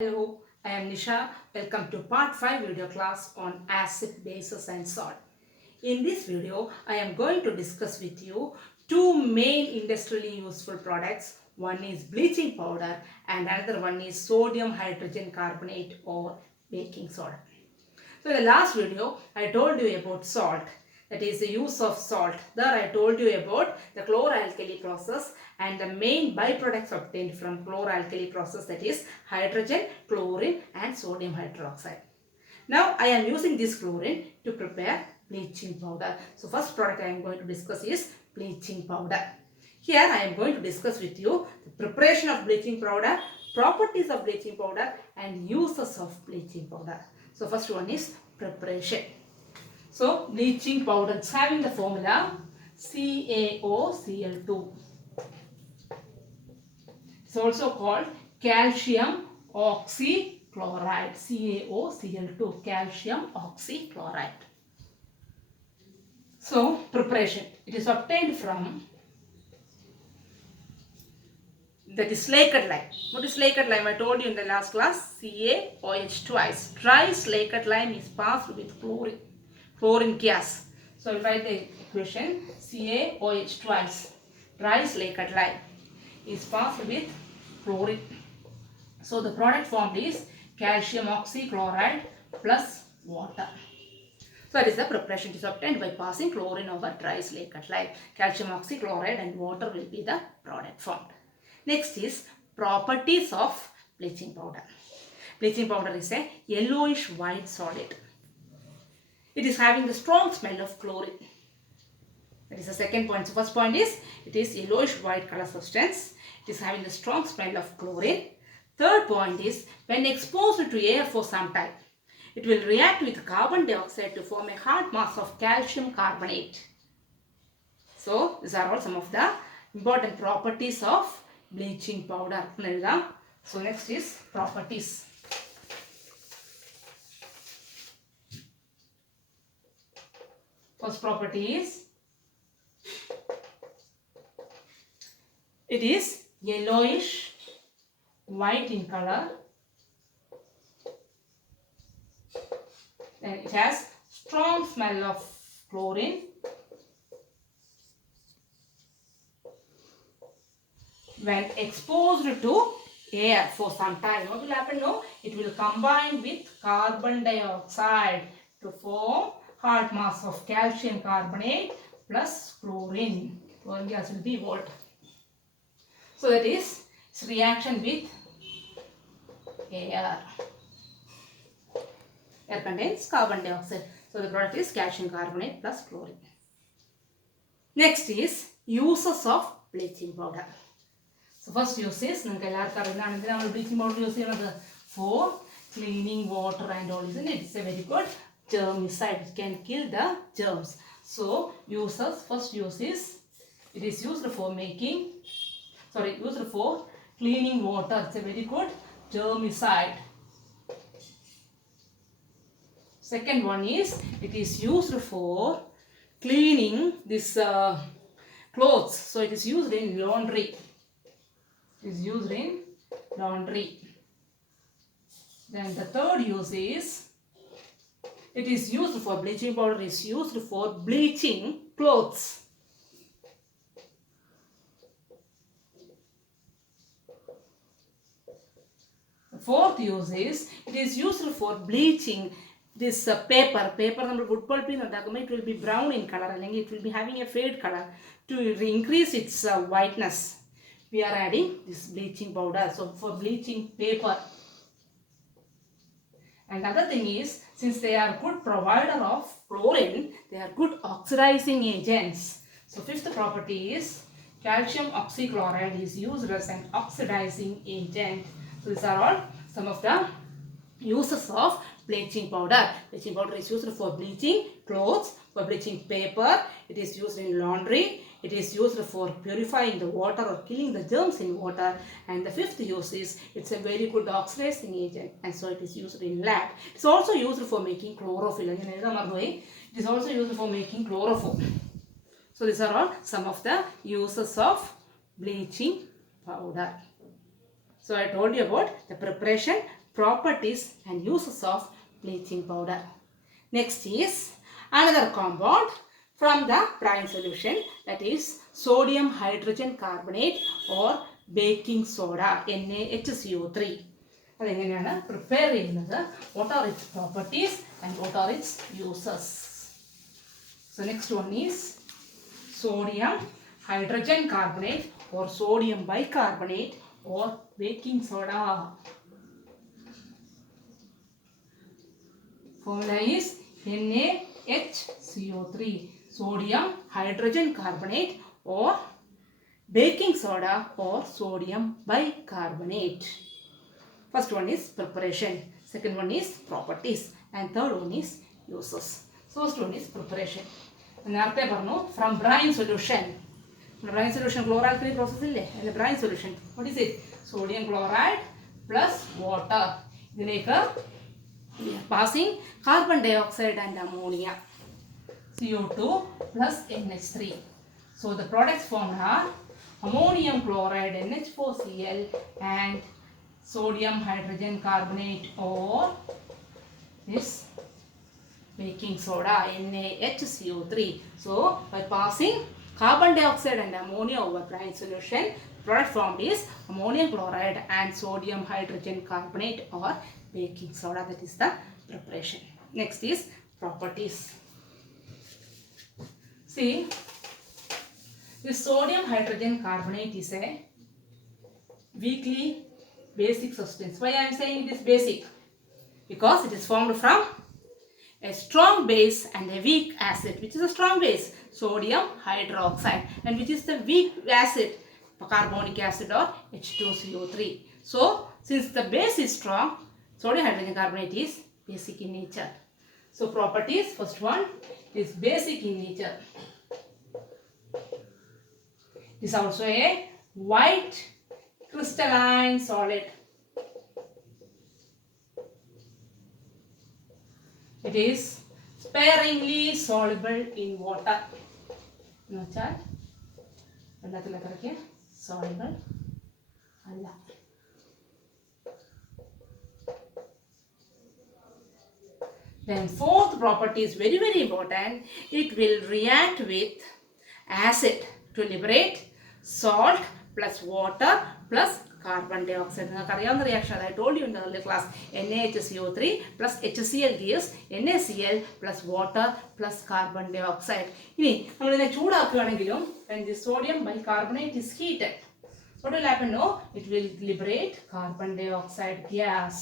Hello, I am Nisha. Welcome to part 5 video class on acid, bases and salt. In this video, I am going to discuss with you two main industrially useful products. One is bleaching powder and another one is sodium hydrogen carbonate or baking soda. So in the last video, I told you about salt, that is the use of salt. There I told you about the chloralkali process and the main byproducts obtained from chloralkali process, that is hydrogen, chlorine and sodium hydroxide. Now I am using this chlorine to prepare bleaching powder. So first product I am going to discuss is bleaching powder. Here I am going to discuss with you the preparation of bleaching powder, properties of bleaching powder and uses of bleaching powder. So first one is preparation. So bleaching powder is having the formula CaOCl2. It's also called calcium oxychloride. CaOCl2, calcium oxychloride. So preparation, it is obtained from, that is slaked lime. What is slaked lime? I told you in the last class, CaOH twice. Dry slaked lime is passed with chlorine gas. So if I write the equation, CaOH twice. Dry slaked lime is passed with chlorine. So the product formed is calcium oxychloride plus water. So that is the preparation. It is obtained by passing chlorine over dry slaked lime. Calcium oxychloride and water will be the product formed. Next is properties of bleaching powder. Bleaching powder is a yellowish white solid. It is having the strong smell of chlorine. That is the second point. So first point is it is yellowish white color substance. It is having the strong smell of chlorine. Third point is when exposed to air for some time, it will react with carbon dioxide to form a hard mass of calcium carbonate. So these are all some of the important properties of bleaching powder. So next is properties. First property is it is yellowish white in color and it has strong smell of chlorine. When exposed to air for some time, what will happen? No, it will combine with carbon dioxide to form hard mass of calcium carbonate plus chlorine. Chlorine gas will be what? So that is its reaction with air. Air contains carbon dioxide. So the product is calcium carbonate plus chlorine. Next is uses of bleaching powder. So first use is bleaching powder use for cleaning water and all, isn't it? It's a very good germicide. It can kill the germs. So uses, first use is it is used for used for cleaning water. It's a very good germicide. Second one is it is used for cleaning this clothes. So it is used in laundry. It is used in laundry. Then the third use is it is used for bleaching powder is used for bleaching clothes. The fourth use is it is used for bleaching this paper. It will be brown in color and it will be having a fade color. To increase its whiteness, we are adding this bleaching powder. So for bleaching paper. And other thing is, since they are good provider of chlorine, they are good oxidizing agents. So fifth property is calcium oxychloride is used as an oxidizing agent. So these are all some of the uses of bleaching powder. Bleaching powder is used for bleaching clothes, for bleaching paper. It is used in laundry. It is used for purifying the water or killing the germs in water. And the fifth use is it's a very good oxidizing agent and so it is used in lab. It's also used for making chlorophyll. It is also used for making chlorophyll. So these are all some of the uses of bleaching powder. So I told you about the preparation, properties and uses of bleaching powder. Next is another compound from the brine solution, that is sodium hydrogen carbonate or baking soda, NaHCO3. അതെങ്ങനെയാണ് prepare ചെയ്യുന്നത്, what are its properties and what are its uses. So next one is sodium hydrogen carbonate or sodium bicarbonate or baking soda. Formula is NaHCO3, sodium hydrogen carbonate or baking soda or sodium bicarbonate. First one is preparation, second one is properties, and third one is uses. So first one is preparation. നേരത്തെ പറഞ്ഞു from brine solution. Brine solution chloralkali process ഇല്ലേ, അല്ലെ brine solution. What is it? Sodium chloride plus water. ഇതിലേക്ക് passing carbon dioxide and ammonia, CO2 plus NH3. So the products formed are ammonium chloride NH4Cl and sodium hydrogen carbonate or this baking soda NaHCO3. So by passing carbon dioxide and ammonia over brine solution, product formed is ammonium chloride and sodium hydrogen carbonate or baking soda. That is the preparation. Next is properties. See, this sodium hydrogen carbonate is a weakly basic substance. Why I am saying it is basic? Because it is formed from a strong base and a weak acid. Which is a strong base? Sodium hydroxide. And which is the weak acid? Carbonic acid or H2CO3. So since the base is strong, sodium hydrogen carbonate is basic in nature. So properties, first one is basic in nature. It is also a white crystalline solid. It is sparingly soluble in water. എന്നുവെച്ചാൽ വെള്ളത്തിലൊക്കെ soluble അല്ല. Then fourth property is very important. It will react with acid to liberate salt plus water plus carbon dioxide. The reaction I told you in the earlier class, NaHCO3 plus HCl gives NaCl plus water plus carbon dioxide. When the sodium bicarbonate is heated, what will happen? No, it will liberate carbon dioxide gas.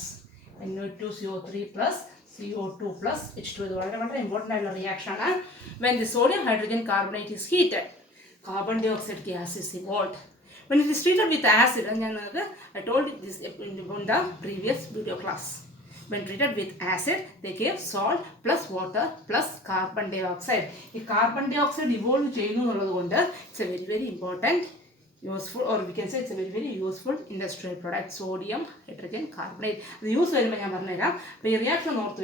Na2CO3 plus CO2 plus H2 is a very important reaction. When the sodium hydrogen carbonate is heated, carbon dioxide gas is evolved. When it is treated with acid, I told you this in the previous video class. When treated with acid, they gave salt plus water plus carbon dioxide. If carbon dioxide evolved, it's a very important, useful, or we can say it's a very useful industrial product, sodium hydrogen carbonate. The use the reaction north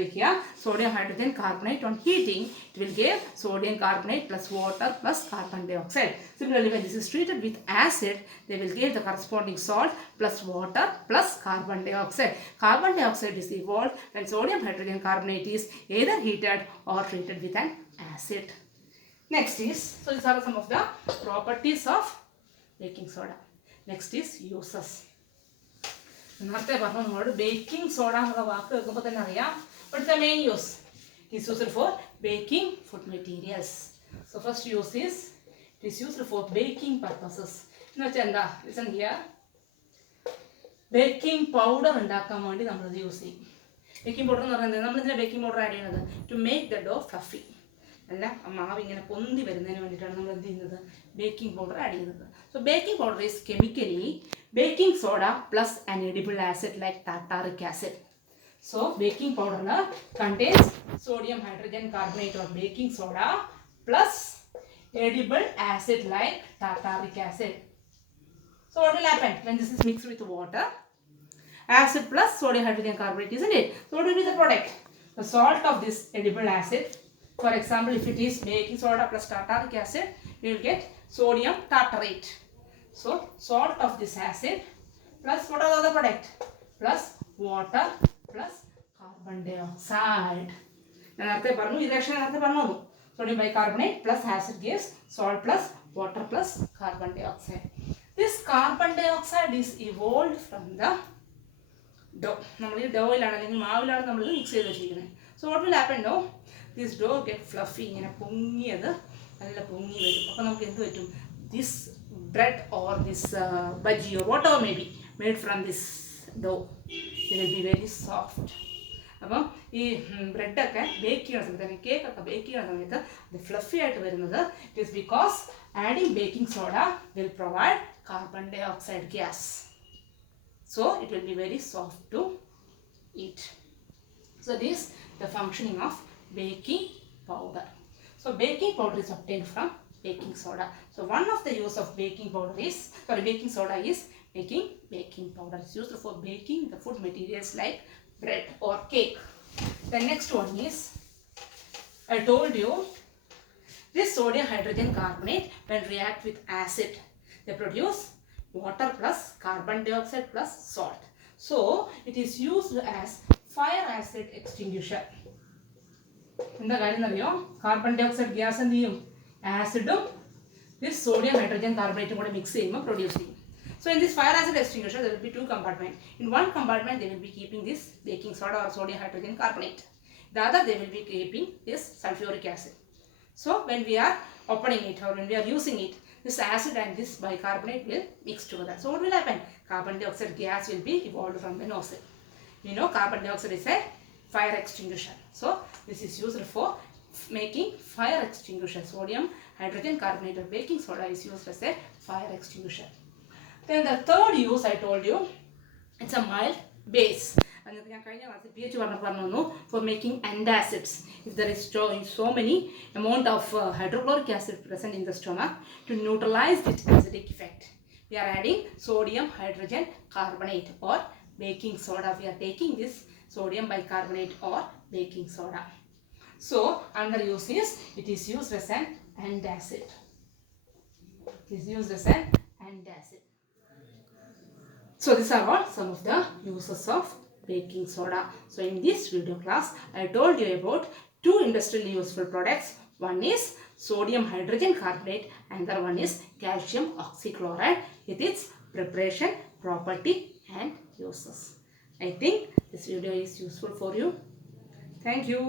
sodium hydrogen carbonate on heating, it will give sodium carbonate plus water plus carbon dioxide. Similarly, when this is treated with acid, they will give the corresponding salt plus water plus carbon dioxide. Carbon dioxide is evolved when sodium hydrogen carbonate is either heated or treated with an acid. Next is, so these are some of the properties of baking soda. Next is uses. Baking soda, what's the main use? It is used for baking food materials. So first use is, it is used for baking purposes. Listen here. Baking powder use. Baking powder baking powder add to make the dough fluffy. Baking powder add. So baking powder is chemically baking soda plus an edible acid like tartaric acid. So baking powder contains sodium hydrogen carbonate or baking soda plus edible acid like tartaric acid. So what will happen when this is mixed with water? Acid plus sodium hydrogen carbonate, isn't it? So what will be the product? The salt of this edible acid. For example, if it is baking soda plus tartaric acid, we will get sodium tartarate. So salt of this acid plus what are the other product? Plus water plus carbon dioxide. നേരത്തെ പറഞ്ഞു ഈ reaction നേരത്തെ പറഞ്ഞു sodium bicarbonate plus acid gives salt plus water plus carbon dioxide. This carbon dioxide is evolved from the dough. നമ്മൾ ഈ ഡോയിലാണ് അല്ലെങ്കിൽ മാവിലാണ് നമ്മൾ mix ചെയ്ത് വെച്ചിരിക്കുന്നത്. So what will happen now? This dough get fluffy, ഇങ്ങനെ പൊങ്ങിയത് നല്ല പൊങ്ങി വരും. അപ്പോൾ നമുക്ക് എന്ത് പറ്റും? This bread or this bhaji or whatever may be made from this dough, it will be very soft. അപ്പം ഈ ബ്രെഡൊക്കെ ബേക്ക് ചെയ്യുന്ന സമയത്ത് അല്ലെങ്കിൽ കേക്കൊക്കെ ബേക്ക് ചെയ്യുന്ന സമയത്ത് അത് ഫ്ലഫി ആയിട്ട് വരുന്നത് it is because adding baking soda will provide carbon dioxide gas. So it will be very soft to eat. So this is the functioning of baking powder. So baking powder is obtained from baking soda. So one of the use of baking soda is making baking powder. It's used for baking the food materials like bread or cake. The next one is, I told you, this sodium hydrogen carbonate when react with acid, they produce water plus carbon dioxide plus salt. So it is used as fire acid extinguisher. എന്താ കാര്യം അറിയോ? Carbon dioxide gas എന്ത് ചെയ്യും? ആസിഡും this sodium hydrogen carbonate കൂടെ mix ചെയ്യുമ്പോൾ produce ചെയ്യും. So in this fire acid extinguisher there will be two compartments. In one compartment they will be keeping this baking soda or sodium hydrogen carbonate. The other they will be keeping this sulfuric acid. So when we are opening it or when we are using it, this acid and this bicarbonate will mix together. So what will happen? Carbon dioxide gas will be evolved from the nozzle. You know carbon dioxide is a fire extinguisher. So this is used for making fire extinguisher. Sodium hydrogen carbonate or baking soda is used as a fire extinguisher. Then the third use I told you, it's a mild base. And ഞാൻ കഴിഞ്ഞ ക്ലാസ്സിൽ pH പറഞ്ഞു for making antacids. If there is so many amount of hydrochloric acid present in the stomach, to neutralize its acidic effect, we are adding sodium hydrogen carbonate or baking soda. We are taking this sodium bicarbonate or baking soda. So another use is it is used as an antacid. It is used as an antacid. So these are all some of the uses of baking soda. So in this video class I told you about two industrially useful products. One is sodium hydrogen carbonate and the other one is calcium oxychloride with its preparation, property and uses. I think this video is useful for you. Thank you.